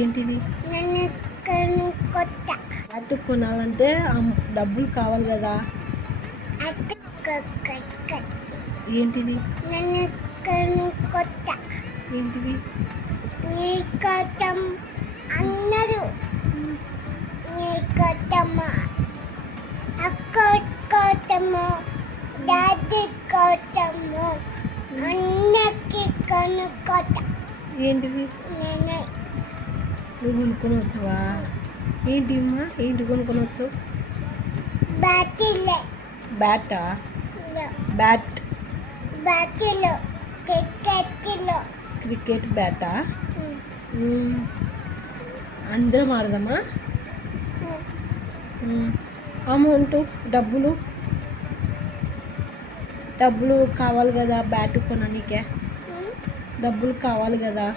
ఏంటిది? బ్యాట్ కొనాలంటే డబ్బులు కావాలి కదా. ఏంటిది? ఏంటిది? అందరూ కోటము డాడీ కోటము అన్నకి కొనుక్కోట. ఏంటిది? నేనే నువ్వు కొనుక్కొని వచ్చావా? ఏంటి అమ్మా? ఏంటి కొనుక్కొని వచ్చావు? బాటిల్ బ్యాటా? బ్యాట్ బాటిల్ క్రికెట్లో క్రికెట్ బ్యాటా? అందరం ఆడదామా? అమౌంట్ డబ్బులు కావాలి కదా బ్యాట్ కొననీకే. డబ్బులు కావాలి కదా.